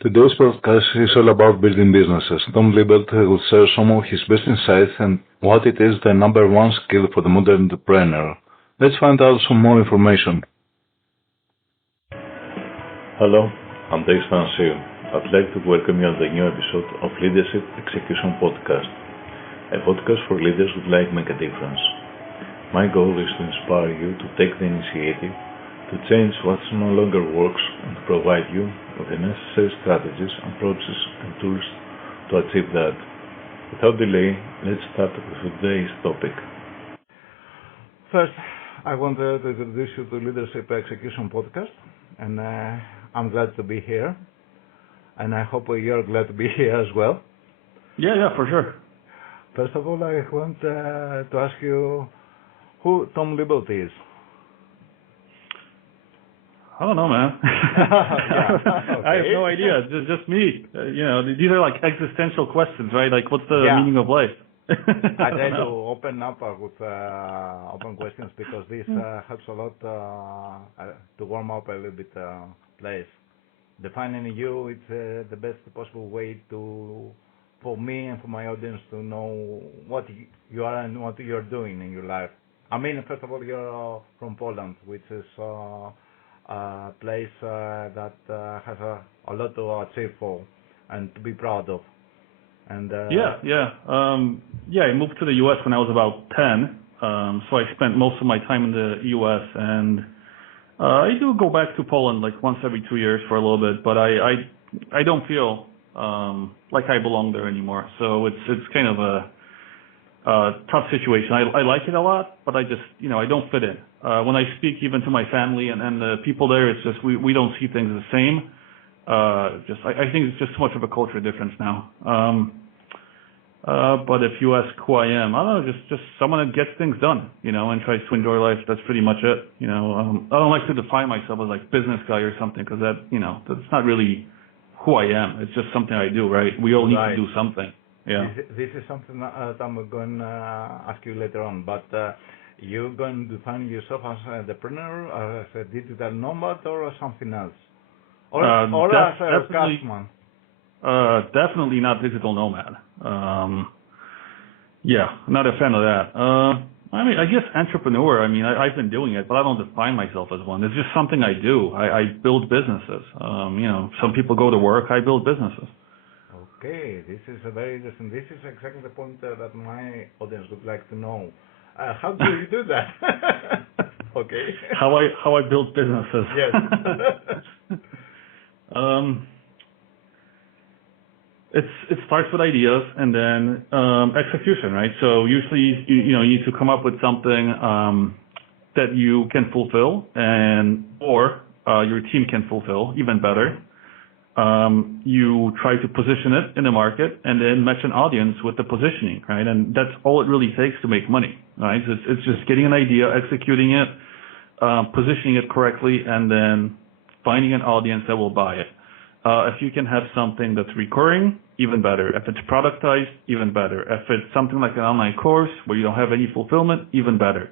Today's podcast is all about building businesses. Tom Libelt will share some of his best insights and what it is the number one skill for the modern entrepreneur. Let's find out some more information. Hello, I'm Dave Stansiou. I'd like to welcome you on the new episode of Leadership Execution Podcast, a podcast for leaders who would like to make a difference. My goal is to inspire you to take the initiative to change what no longer works and to provide you with the necessary strategies, approaches and tools to achieve that. Without delay, let's start with today's topic. First, I want to introduce you to Leadership Execution Podcast, and I'm glad to be here, and I hope you're glad to be here as well. Yeah, for sure. First of all, I want to ask you who Tom Libelt is. I don't know, man. Okay. I have no idea. Just me. These are like existential questions, right? Like, what's the meaning of life? I try to open up with open questions because this helps a lot to warm up a little bit place. Defining you, it's the best possible way for me and for my audience to know what you are and what you're doing in your life. I mean, first of all, you're from Poland, which is a place that has a lot to achieve for and to be proud of. And I moved to the U.S. when I was about 10, so I spent most of my time in the U.S. and I do go back to Poland like once every 2 years for a little bit, but I don't feel like I belong there anymore. So it's kind of a tough situation. I like it a lot, but I just I don't fit in. When I speak even to my family and the people there, it's just we don't see things the same. I think it's just too much of a culture difference now. But if you ask who I am, I don't know, just someone that gets things done, and tries to enjoy life. That's pretty much it. I don't like to define myself as like business guy or something because that's not really who I am. It's just something I do, right? We all need to do something. Yeah. This is something that I'm going to ask you later on, but you're going to define yourself as an entrepreneur, as a digital nomad, or as something else? Or as a craftsman? Definitely not digital nomad. Not a fan of that. I guess entrepreneur, I've been doing it, but I don't define myself as one. It's just something I do. I build businesses. Some people go to work, I build businesses. Okay, this is a very interesting. This is exactly the point that my audience would like to know. How do you do that? Okay. How I build businesses. Yes. It starts with ideas and then execution, right? So usually you need to come up with something that you can fulfill or your team can fulfill, even better. You try to position it in the market and then match an audience with the positioning, right? And that's all it really takes to make money, right? It's just getting an idea, executing it, positioning it correctly, and then finding an audience that will buy it. If you can have something that's recurring, even better. If it's productized, even better. If it's something like an online course where you don't have any fulfillment, even better.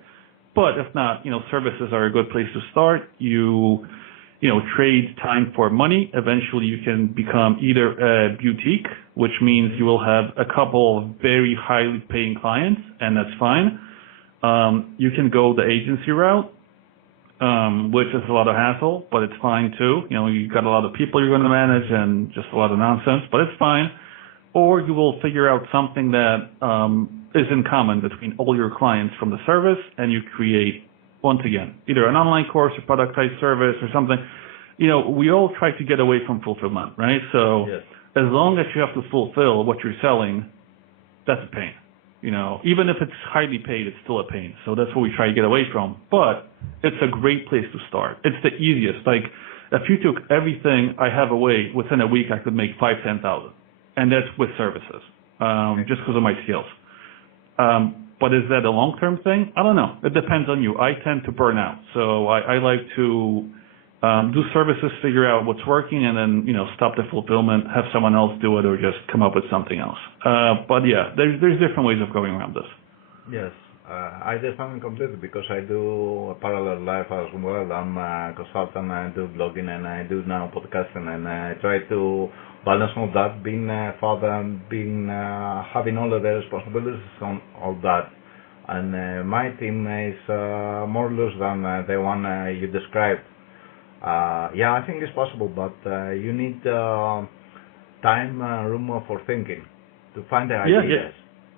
But if not, services are a good place to start. You trade time for money. Eventually you can become either a boutique, which means you will have a couple of very highly paying clients, and that's fine. You can go the agency route, which is a lot of hassle, but it's fine too. You got a lot of people you're going to manage and just a lot of nonsense, but it's fine. Or you will figure out something that is in common between all your clients from the service, and you create, once again, either an online course or productized service or something. We all try to get away from fulfillment, right? So yes. As long as you have to fulfill what you're selling, that's a pain. Even if it's highly paid, it's still a pain. So that's what we try to get away from. But it's a great place to start. It's the easiest. Like, if you took everything I have away, within a week I could make 5,000-10,000, and that's with services, just because of my skills. But is that a long-term thing? I don't know. It depends on you. I tend to burn out, so I like to do services, figure out what's working, and then stop the fulfillment, have someone else do it, or just come up with something else. But yeah, there's different ways of going around this. Yes, I understand completely because I do a parallel life as well. I'm a consultant, I do blogging and I do now podcasting and I try to balance all that, being a father and being, having all of the responsibilities on all that. And my team is more loose than the one you described. Yeah, I think it's possible, but you need time, room for thinking to find the ideas. Yeah.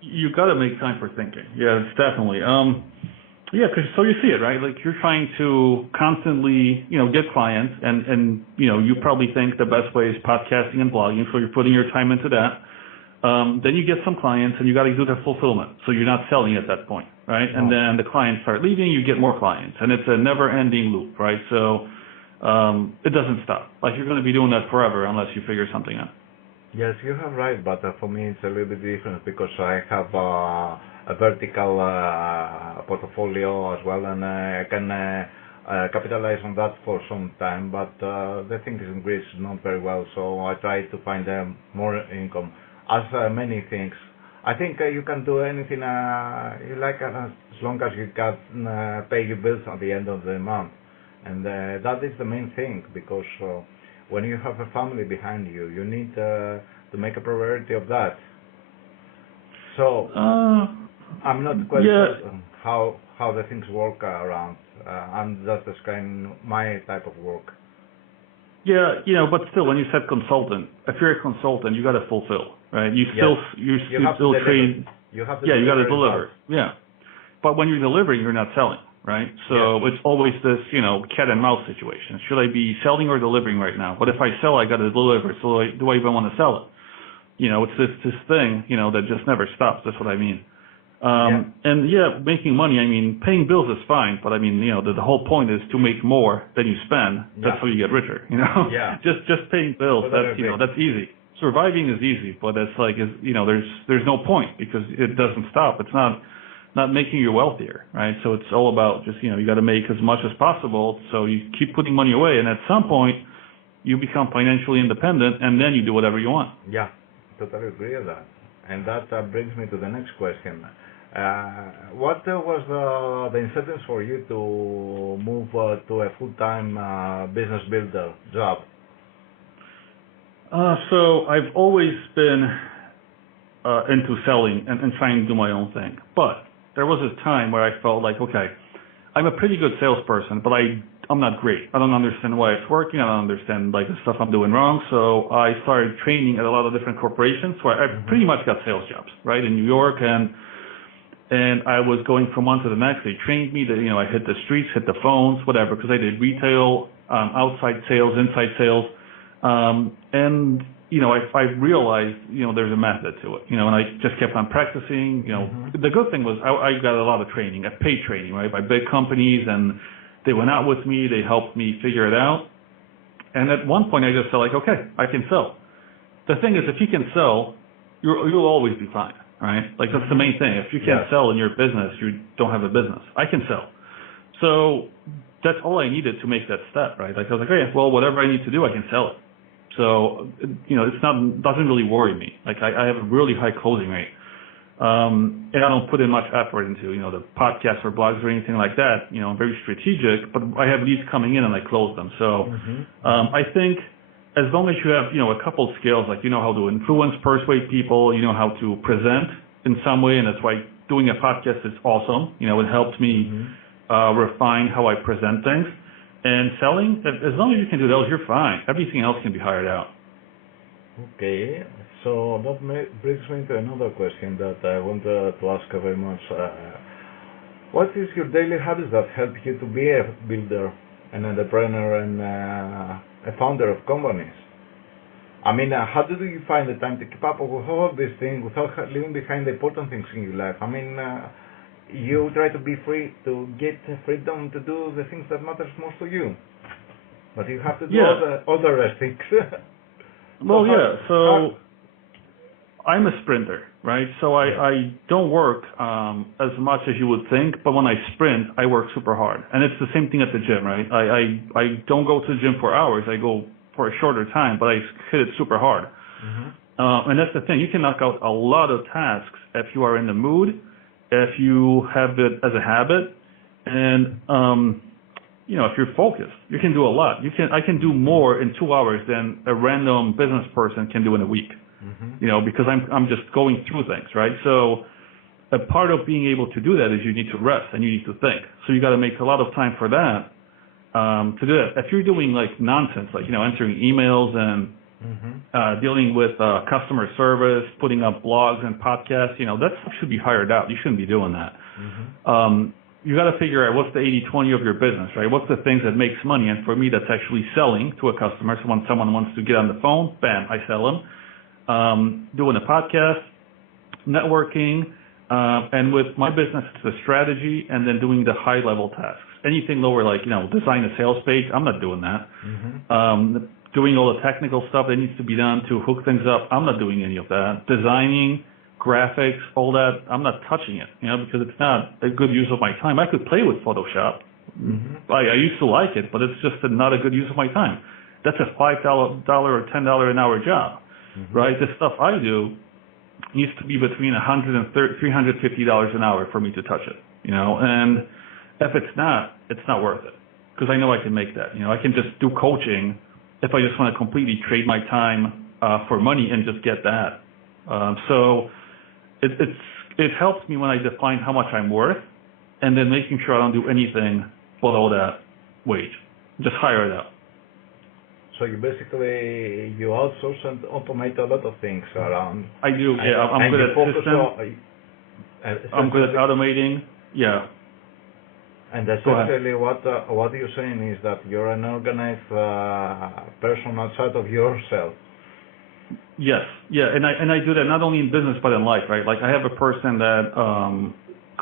You got to make time for thinking. Yeah, it's definitely. Yeah, cause, so you see it, right? Like you're trying to constantly, get clients and, you probably think the best way is podcasting and blogging. So you're putting your time into that. Then you get some clients and you got to do the fulfillment. So you're not selling at that point, right? And then the clients start leaving, you get more clients and it's a never ending loop, right? So, it doesn't stop. Like you're going to be doing that forever unless you figure something out. Yes, you have right, but for me it's a little bit different because I have a vertical portfolio as well, and I can capitalize on that for some time. But the thing is in Greece is not very well, so I try to find more income. As many things, I think you can do anything you like as long as you can pay your bills at the end of the month, and that is the main thing because. When you have a family behind you, you need to make a priority of that. So I'm not quite certain how the things work around. I'm just describing my type of work. Yeah, but still, when you said consultant, if you're a consultant, you got to fulfill, right? You still trade. You have to. Yeah, you got to deliver. Yeah, but when you're delivering, you're not selling. Right? So it's always this, cat and mouse situation. Should I be selling or delivering right now? But if I sell, I got to deliver. So do I even want to sell it? It's this thing, that just never stops. That's what I mean. And making money, paying bills is fine. But the whole point is to make more than you spend. That's how you get richer, Yeah. Just paying bills, that's easy. Surviving is easy, but it's like, there's no point because it doesn't stop. It's not making you wealthier, right? So it's all about just, you got to make as much as possible. So you keep putting money away, and at some point, you become financially independent, and then you do whatever you want. Yeah, totally agree with that. And that brings me to the next question. What was the incentives for you to move to a full-time business builder job? So I've always been into selling and trying to do my own thing, but there was a time where I felt like, okay, I'm a pretty good salesperson, but I'm not great. I don't understand why it's working. I don't understand the stuff I'm doing wrong. So I started training at a lot of different corporations where I pretty much got sales jobs, right, in New York, and I was going from one to the next. They trained me that, I hit the streets, hit the phones, whatever, because I did retail, outside sales, inside sales, and I realized, there's a method to it, and I just kept on practicing, The good thing was I got a lot of training, paid training, right, by big companies, and they went out with me, they helped me figure it out. And at one point I just felt like, okay, I can sell. The thing is, if you can sell, you'll always be fine, right? Like that's the main thing. If you can't sell in your business, you don't have a business. I can sell. So that's all I needed to make that step, right? Like I was like, okay, well, whatever I need to do, I can sell it. So, doesn't really worry me. Like I have a really high closing rate. And I don't put in much effort into, the podcasts or blogs or anything like that. I'm very strategic, but I have leads coming in and I close them. So, I think as long as you have, a couple of skills, like how to influence, persuade people, how to present in some way, and that's why doing a podcast is awesome. It helps me refine how I present things. And selling, as long as you can do those, you're fine. Everything else can be hired out. Okay, so that brings me to another question that I want to ask very much. What is your daily habits that help you to be a builder, an entrepreneur, and a founder of companies? How do you find the time to keep up with all these things without leaving behind the important things in your life? You try to be free, to get freedom to do the things that matters most to you, but you have to do all the rest things. So I'm a sprinter, right? So I don't work as much as you would think, but when I sprint, I work super hard. And it's the same thing at the gym, right? I don't go to the gym for hours. I go for a shorter time, but I hit it super hard. And that's the thing. You can knock out a lot of tasks if you are in the mood if you have it as a habit, and if you're focused, you can do a lot. I can do more in 2 hours than a random business person can do in a week. Because I'm just going through things, right? So a part of being able to do that is you need to rest and you need to think. So you got to make a lot of time for that to do that. If you're doing like nonsense, like answering emails and dealing with customer service, putting up blogs and podcasts, that stuff should be hired out. You shouldn't be doing that. You got to figure out what's the 80-20 of your business, right? What's the things that makes money? And for me, that's actually selling to a customer. So when someone wants to get on the phone, bam, I sell them. Doing a podcast, networking, and with my business, it's the strategy and then doing the high-level tasks. Anything lower, like, design a sales page, I'm not doing that. Doing all the technical stuff that needs to be done to hook things up, I'm not doing any of that. Designing, graphics, all that, I'm not touching it, because it's not a good use of my time. I could play with Photoshop. I used to like it, but it's just not a good use of my time. That's a $5 or $10 an hour job, right? The stuff I do needs to be between $100 and $350 an hour for me to touch it, and if it's not worth it, because I know I can make that. I can just do coaching if I just want to completely trade my time for money and just get that. So it helps me when I define how much I'm worth, and then making sure I don't do anything below that wage. Just hire it out. So you basically outsource and automate a lot of things around. I do. Yeah, I'm good at systems. I'm good at automating. Yeah. And essentially, what you're saying is that you're an organized person outside of yourself. Yes, yeah, and I do that not only in business but in life, right? Like I have a person that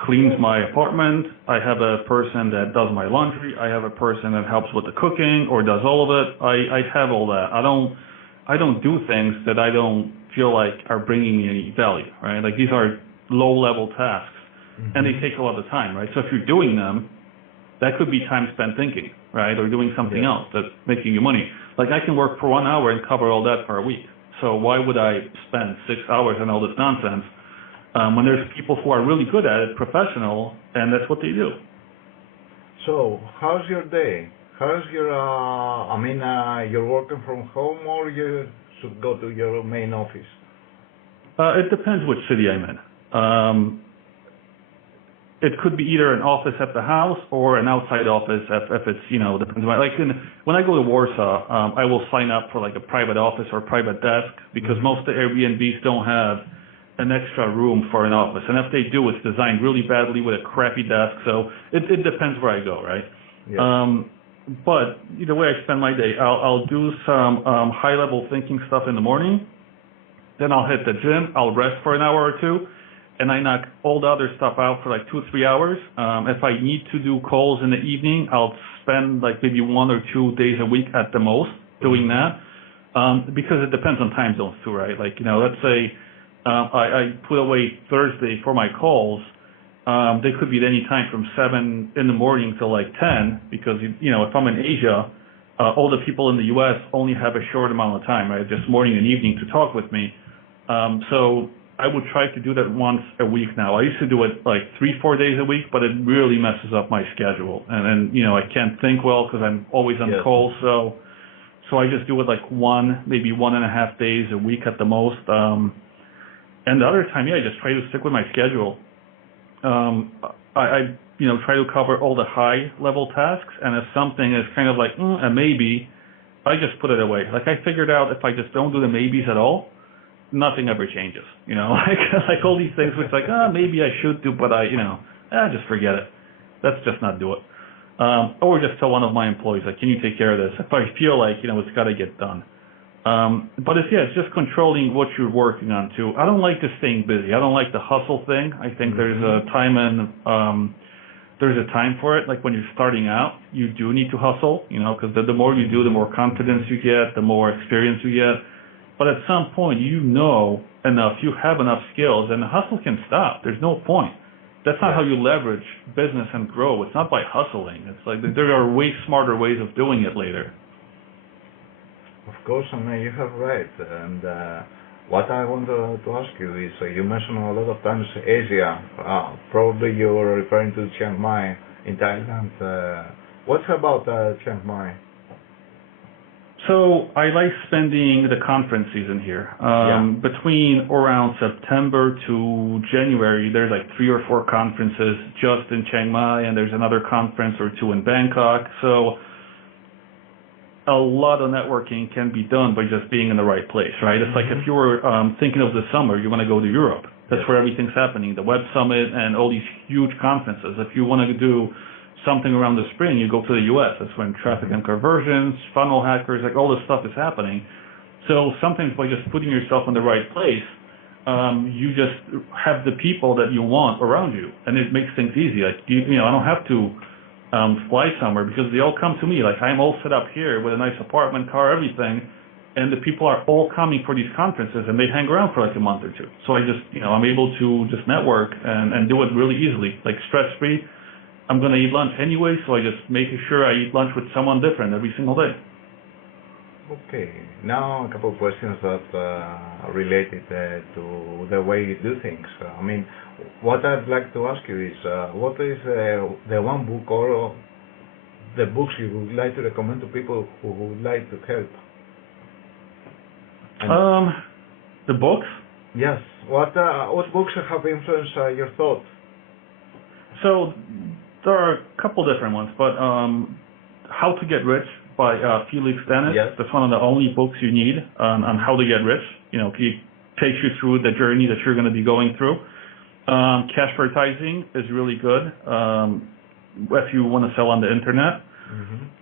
cleans my apartment. I have a person that does my laundry. I have a person that helps with the cooking or does all of it. I have all that. I don't do things that I don't feel like are bringing me any value, right? Like these are low-level tasks, and they take a lot of time, right? So if you're doing them, that could be time spent thinking, right, or doing something else that's making you money. Like I can work for 1 hour and cover all that for a week. So why would I spend 6 hours on all this nonsense when there's people who are really good at it, professional, and that's what they do? So how's your day? How's your, you're working from home or you should go to your main office? It depends which city I'm in. It could be either an office at the house or an outside office if it's, depends. Like when I go to Warsaw, I will sign up for like a private office or private desk because most of the Airbnbs don't have an extra room for an office. And if they do, it's designed really badly with a crappy desk. So it depends where I go, right? Yeah. But either way I spend my day, I'll do some high-level thinking stuff in the morning. Then I'll hit the gym. I'll rest for an hour or two. And I knock all the other stuff out for like 2 or 3 hours. If I need to do calls in the evening, I'll spend like maybe 1 or 2 days a week at the most doing that. Because it depends on time zones too, right? Like, let's say I put away Thursday for my calls. They could be at any time from 7 in the morning till like 10 because, if I'm in Asia, all the people in the U.S. only have a short amount of time, right? Just morning and evening to talk with me. So I would try to do that once a week now. I used to do it like 3-4 days a week, but it really messes up my schedule. And then, I can't think well because I'm always on call. So I just do it like maybe 1.5 days a week at the most. And the other time, I just try to stick with my schedule. I try to cover all the high level tasks. And if something is kind of like a maybe, I just put it away. Like I figured out if I just don't do the maybes at all, nothing ever changes, like all these things which like, maybe I should do, but just forget it. Let's just not do it. Or just tell one of my employees, like, can you take care of this? If I feel like, it's got to get done. But it's just controlling what you're working on too. I don't like just staying busy. I don't like the hustle thing. I think there's a time for it. Like when you're starting out, you do need to hustle, because the more you do, the more confidence you get, the more experience you get. But at some point, enough, you have enough skills, and the hustle can stop. There's no point. That's not how you leverage business and grow. It's not by hustling. It's like there are way smarter ways of doing it later. Of course, you have right. And What I want to ask you is, you mentioned a lot of times Asia. Probably you're referring to Chiang Mai in Thailand. What's about Chiang Mai? So I like spending the conference season here. Between around September to January, there's like 3 or 4 conferences just in Chiang Mai, and there's another conference or 2 in Bangkok. So a lot of networking can be done by just being in the right place, right? It's like if you were thinking of the summer, you want to go to Europe. That's where everything's happening, the Web Summit and all these huge conferences. If you want to do something around the spring, you go to the U.S. That's when traffic and conversions, funnel hackers, like all this stuff is happening. So sometimes by just putting yourself in the right place, you just have the people that you want around you, and it makes things easy. Like I don't have to fly somewhere because they all come to me. Like I'm all set up here with a nice apartment, car, everything, and the people are all coming for these conferences, and they hang around for like a month or 2. So I just, I'm able to just network and do it really easily, like stress-free. I'm going to eat lunch anyway, so I just make sure I eat lunch with someone different every single day. Okay. Now a couple of questions that are related to the way you do things. I mean, what I'd like to ask you is, what is the one book or the books you would like to recommend to people who would like to help? The books? Yes. What books have influenced your thoughts? So there are a couple different ones, but How to Get Rich by Felix Dennis. Yes. That's one of the only books you need on how to get rich. He takes you through the journey that you're going to be going through. Cash Advertising is really good if you want to sell on the internet.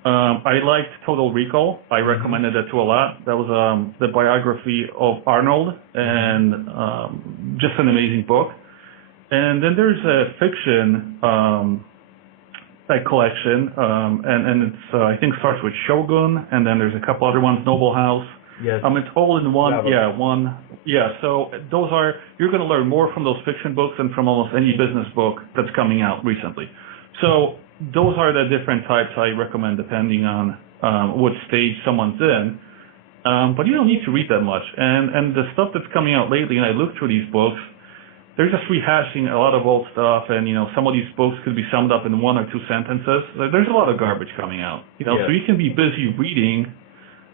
I liked Total Recall. I recommended that to a lot. That was the biography of Arnold, and just an amazing book. And then there's a fiction collection, and it's I think starts with Shogun, and then there's a couple other ones, Noble House. Yes. It's all in one. Bravo. So those are, you're going to learn more from those fiction books than from almost any business book that's coming out recently. So those are the different types I recommend depending on what stage someone's in. But you don't need to read that much. And the stuff that's coming out lately, and I looked through these books, they're just rehashing a lot of old stuff, and some of these books could be summed up in 1 or 2 sentences. There's a lot of garbage coming out. So you can be busy reading,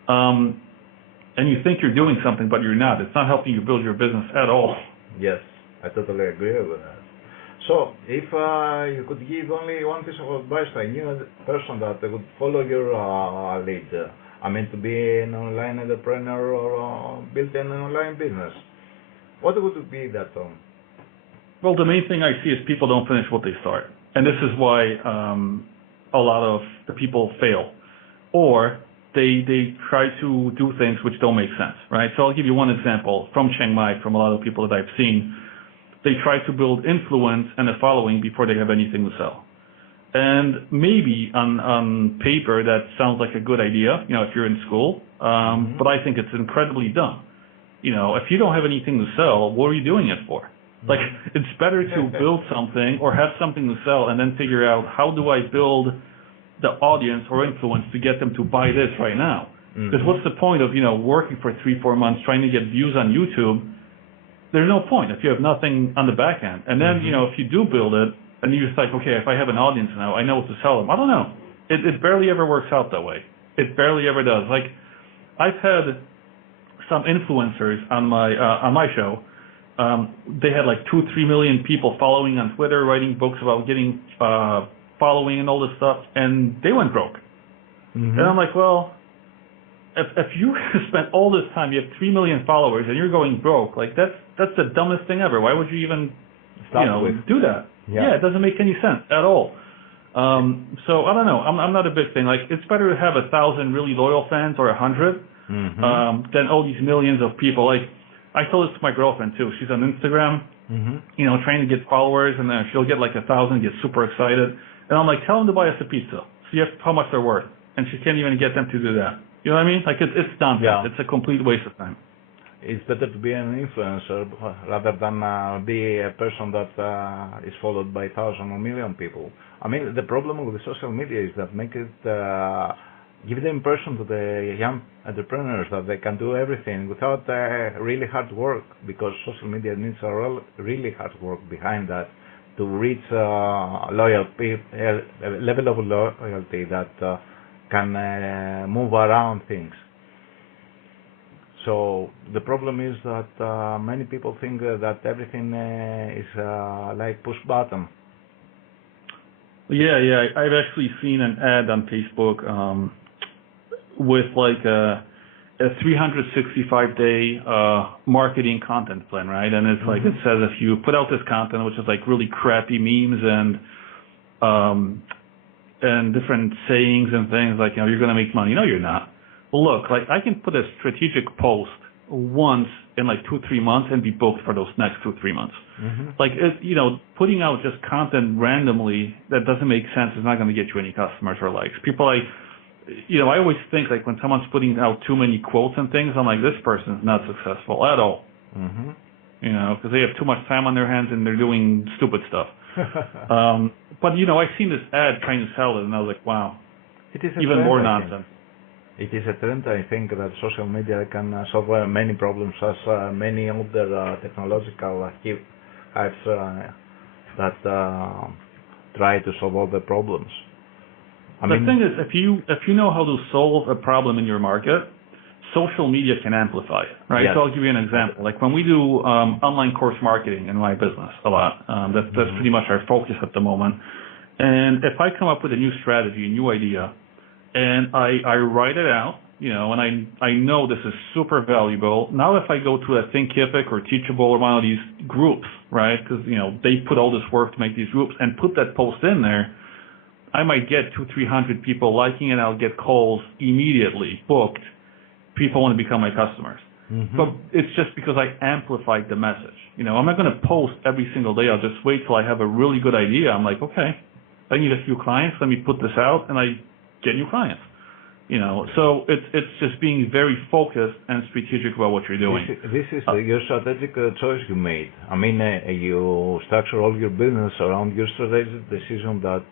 and you think you're doing something, but you're not. It's not helping you build your business at all. Yes, I totally agree with that. So, if you could give only one piece of advice to a new person that would follow your lead, to be an online entrepreneur or build an online business, what would it be that? Well, the main thing I see is people don't finish what they start. And this is why a lot of the people fail. Or they try to do things which don't make sense, right? So I'll give you one example from Chiang Mai, from a lot of people that I've seen. They try to build influence and a following before they have anything to sell. And maybe on paper that sounds like a good idea, if you're in school, but I think it's incredibly dumb. If you don't have anything to sell, what are you doing it for? Like, it's better to build something or have something to sell and then figure out, how do I build the audience or influence to get them to buy this right now? Because what's the point of, working for 3-4 months trying to get views on YouTube? There's no point if you have nothing on the back end. And then, if you do build it, and you're just like, okay, if I have an audience now, I know what to sell them. I don't know. It barely ever works out that way. It barely ever does. Like, I've had some influencers on my show. They had like 2-3 million people following on Twitter, writing books about getting following and all this stuff, and they went broke. And I'm like, well, if you spent all this time, you have 3 million followers, and you're going broke, like that's the dumbest thing ever. Why would you even do that? Yeah, it doesn't make any sense at all. So I don't know. I'm not a big thing. Like, it's better to have 1,000 really loyal fans or 100 than all these millions of people. Like, I told this to my girlfriend too. She's on Instagram, trying to get followers, and then she'll get like 1,000, get super excited, and I'm like, tell them to buy us a pizza. See how much they're worth, and she can't even get them to do that. You know what I mean? Like, it's nonsense. Yeah. It's a complete waste of time. It's better to be an influencer rather than be a person that is followed by 1,000 or million people. The problem with the social media is that make it give the impression to the young entrepreneurs that they can do everything without really hard work, because social media needs a really hard work behind that to reach loyalty, a level of loyalty that can move around things. So the problem is that many people think that everything is like push button. Yeah. I've actually seen an ad on Facebook with like a 365-day marketing content plan, right? And it's like it says if you put out this content, which is like really crappy memes and different sayings and things like, you're going to make money. No, you're not. Well, look, like I can put a strategic post once in like 2-3 months and be booked for those next 2-3 months. Like, putting out just content randomly that doesn't make sense is not going to get you any customers or likes. People like, I always think like when someone's putting out too many quotes and things, I'm like, this person's not successful at all. Because they have too much time on their hands and they're doing stupid stuff. But I've seen this ad trying to sell it, and I was like, wow, it is even trend, more nonsense. It is a trend. I think that social media can solve many problems, as many other technological hypes that try to solve all the problems. The thing is, if you know how to solve a problem in your market, social media can amplify it, right? Yes. So I'll give you an example. Like when we do online course marketing in my business a lot, that's pretty much our focus at the moment. And if I come up with a new strategy, a new idea, and I write it out, and I know this is super valuable. Now if I go to a Thinkific or Teachable or one of these groups, right, because, they put all this work to make these groups and put that post in there, I might get 200-300 people liking it. I'll get calls immediately, booked. People want to become my customers. But it's just because I amplified the message. I'm not going to post every single day. I'll just wait till I have a really good idea. I'm like, okay, I need a few clients. Let me put this out, and I get new clients. So it's just being very focused and strategic about what you're doing. This is your strategic choice you made. I mean, you structure all your business around your strategic decision that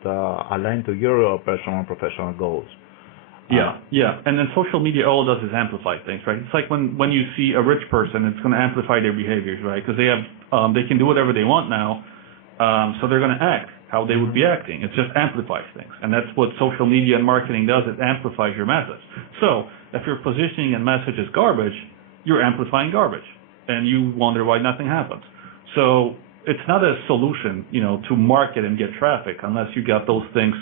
align to your personal and professional goals. Yeah. And then social media, all it does is amplify things, right? It's like when you see a rich person, it's going to amplify their behaviors, right? Because they can do whatever they want now, so they're going to act how they would be acting. It just amplifies things. And that's what social media and marketing does. It amplifies your message. So if your positioning and message is garbage, you're amplifying garbage. And you wonder why nothing happens. So it's not a solution, to market and get traffic unless you got those things,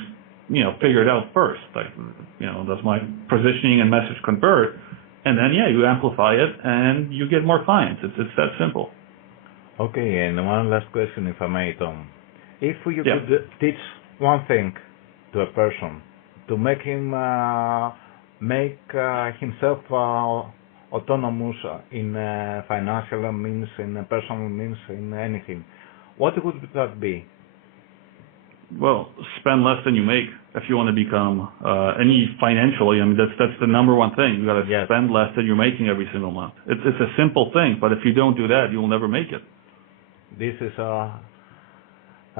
figured out first. Like, does my positioning and message convert? And then, you amplify it and you get more clients. It's that simple. Okay, and one last question, if I may, Tom. If you could teach one thing to a person to make him himself autonomous in financial means, in personal means, in anything, what would that be? Well, spend less than you make if you want to become financially. I mean, that's the number one thing. You got to spend less than you're making every single month. It's a simple thing, but if you don't do that, you will never make it. This is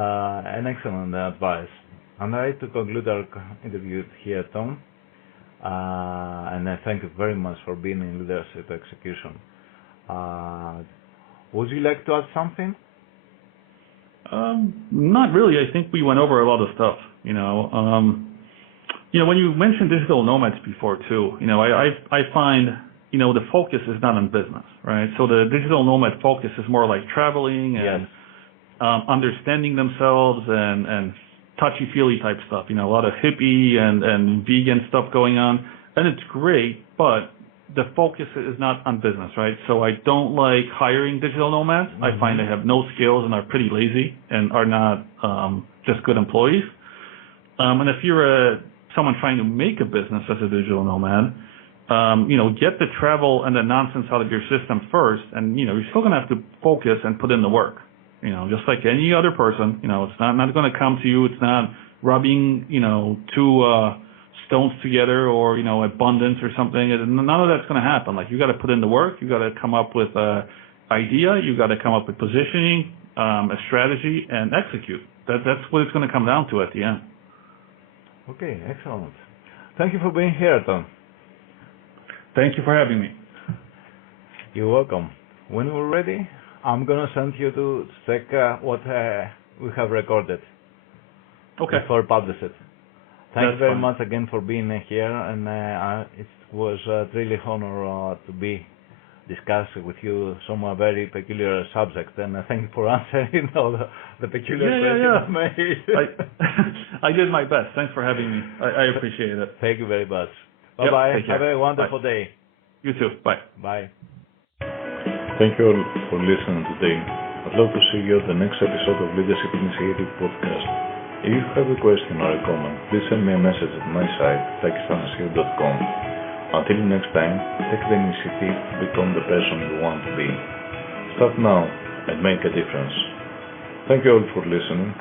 an excellent advice. And I'd like to conclude our interview here, Tom. And I thank you very much for being in Leadership Execution. Would you like to add something? Not really. I think we went over a lot of stuff. When you mentioned digital nomads before too, I find the focus is not on business, right? So the digital nomad focus is more like traveling and understanding themselves and touchy-feely type stuff. A lot of hippie and vegan stuff going on, and it's great, but the focus is not on business, right? So I don't like hiring digital nomads. I find they have no skills and are pretty lazy and are not just good employees. And if you're someone trying to make a business as a digital nomad, get the travel and the nonsense out of your system first, and you're still going to have to focus and put in the work. Just like any other person, it's not going to come to you. It's not rubbing, two stones together or, abundance or something. None of that's going to happen. Like, you got to put in the work. You got to come up with a idea. You got to come up with positioning, a strategy, and execute. That's what it's going to come down to at the end. Okay, excellent. Thank you for being here, Tom. Thank you for having me. You're welcome. When we're ready, I'm gonna send you to check what we have recorded before publish it. Thank you very much again for being here, and it was really honor to be discussing with you some very peculiar subject, and thank you for answering all the peculiar questions I made. I did my best. Thanks for having me. I appreciate it. Thank you very much. Bye-bye. Have a wonderful day. You too. Bye. Bye. Thank you all for listening today. I'd love to see you at the next episode of Leadership Initiative Podcast. If you have a question or a comment, please send me a message at my site, takistanasiou.com. Until next time, take the initiative to become the person you want to be. Start now and make a difference. Thank you all for listening.